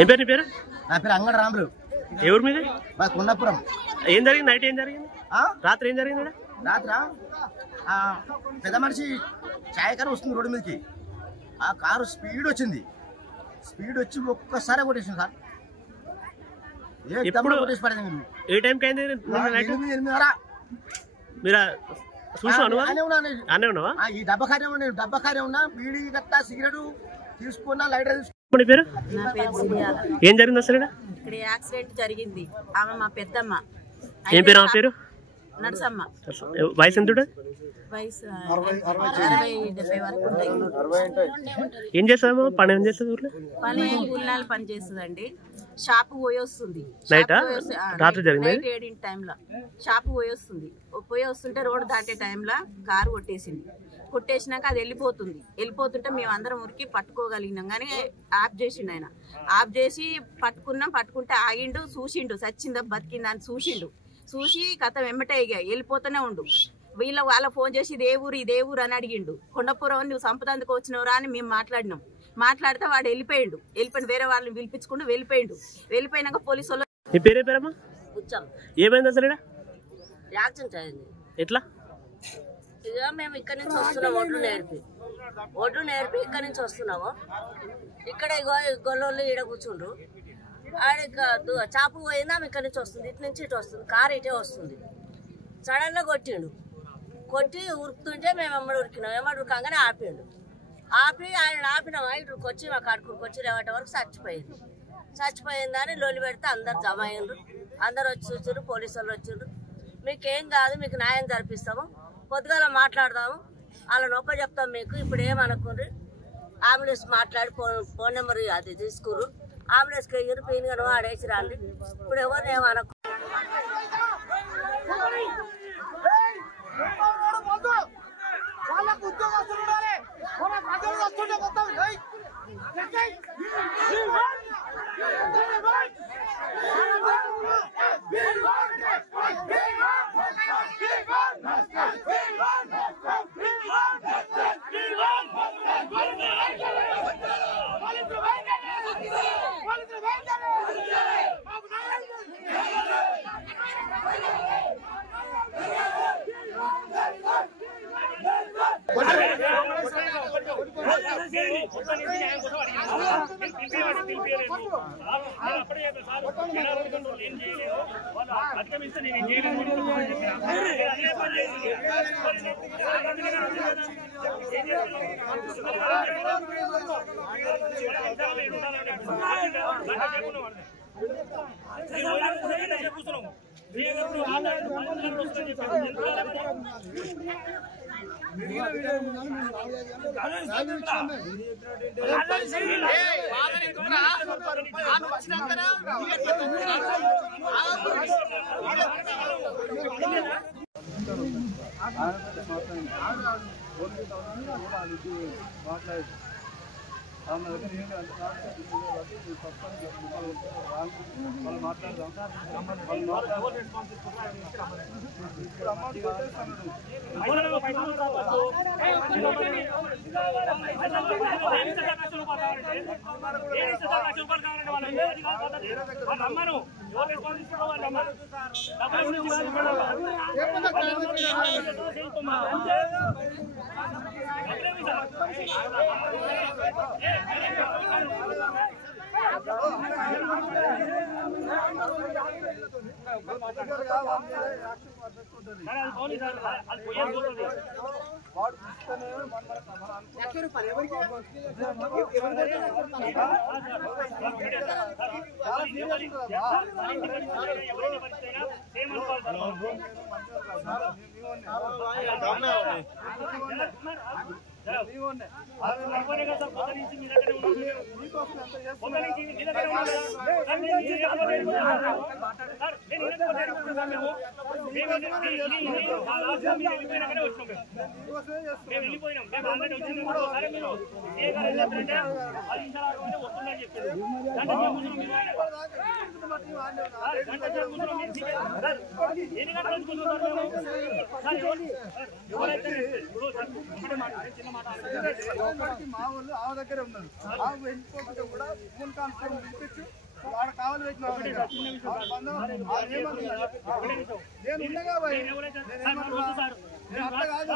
ఏం పేరు నీ పేరు? నా పేరు అంగడి రాములు. ఎవరు మీది? మా కొండాపురం. ఏం జరిగింది? నైట్ ఏం జరిగింది? రాత్రి ఏం జరిగింది? రాత్ర పెద్ద మనిషి ఛాయ్ కారు వస్తుంది రోడ్డు మీదకి. ఆ కారు స్పీడ్ వచ్చింది. స్పీడ్ వచ్చి ఒక్కసారి కొట్టేసింది సార్. కొట్టేసి పడేది. మీరు ఏ టైంకి అయింది? 8:30. మీరు అనే ఉన్నావా? ఈ డబ్బా కార్యం ఉన్నా బీడీ గట్టా సిగరెట్ తీసుకున్నా లైటర్ తీసుకున్నా. పేరు? నా పేరు సిరియాల. ఏం జరిగింది అసలు? ఇక్కడ యాక్సిడెంట్ జరిగింది. ఆమె మా పెద్దమ్మ. ఏం పేరు ఆమె పేరు? నరసమ్మ. వయసు ఎంత? వయసు 60-70 వరకు ఉంటాయి. ఏం చేస్తామో పని? ఏం చేస్తుంది ఊర్లో? పని కూలినాలు పని చేస్తుందండి. షాపు పోయి వస్తుంది. రాత్రి జరిగింది. నైట్ 7 టైంలో షాపు పోయి వస్తుంటే రోడ్డు దాటే టైంలో కారు కొట్టేసినాక అది వెళ్ళిపోతుంటే మేము అందరం ఉరికి పట్టుకోగలిగినాం. కానీ ఆఫ్ చేసిండు ఆయన. ఆఫ్ చేసి పట్టుకుంటే ఆగిండు. చూసిండు సచ్చిందా బతికిందా అని చూసి కథ వెంబటే వెళ్ళిపోతూనే ఉండు. వాళ్ళ ఫోన్ చేసి ఇదే ఊరు అని అడిగిండు. కొండపురం నువ్వు సంపదందుకు వచ్చినవరా అని మేము మాట్లాడితే వాడు వెళ్ళిపోయిండు. వేరే వాళ్ళని పిలిపించుకుంటూ వెళ్ళిపోయినాక పోలీసు వాళ్ళు. మీ పేరే పేరమ్మా? ఏమైంది అసలు? యాక్సిడెంట్ అయింది. ఎట్లా? ఇక మేము ఇక్కడ నుంచి వస్తున్నాం. ఒడ్లు నేర్పి ఇక్కడ నుంచి వస్తున్నాము. ఇక్కడ గొల్లోళ్ళు ఈడ కూర్చుండ్రు. ఆడ చాపు పోయిందా ఇక్కడ నుంచి వస్తుంది. ఇటు నుంచి ఇటు వస్తుంది. కారు ఇటే వస్తుంది. సడన్ గా కొట్టి ఉరుకుతుంటే మేము ఉరికినాం. ఆపి ఆయన ఆపినాం. ఇటుకు వచ్చి మా కడుకురికి వచ్చి రేవట వరకు చచ్చిపోయిందని లొల్లి పెడితే అందరు జమ అయ్యిండ్రు. అందరు వచ్చి చూసారు. పోలీసు వాళ్ళు వచ్చిండ్రు. మీకేం కాదు, మీకు న్యాయం జరిపిస్తాము, పొద్దుగాల మాట్లాడదాము, వాళ్ళ నొప్ప చెప్తాం మీకు. ఇప్పుడు ఏమనుకోండి, అంబులెన్స్ మాట్లాడి ఫోన్ నెంబర్ అది తీసుకురు. అంబులెన్స్కి వెళ్ళి పీనుగా ఆడేసి రండి. ఇప్పుడు ఎవరిని ఏమనుకో. వాళ్ళకు ఉద్యోగస్తులు ఉండాలి. మన ప్రజలు వస్తుంటే మొత్తం అది వాడు ఇస్తేనే మా వాళ్ళు ఆ దగ్గర ఉన్నారు ఆ వెళ్ళిపోతుంటే కూడా ఫోన్ కాన్ఫరెన్స్ పిలిపించు వాడు కావాలి నేను ఉండగా అట్లా కాదు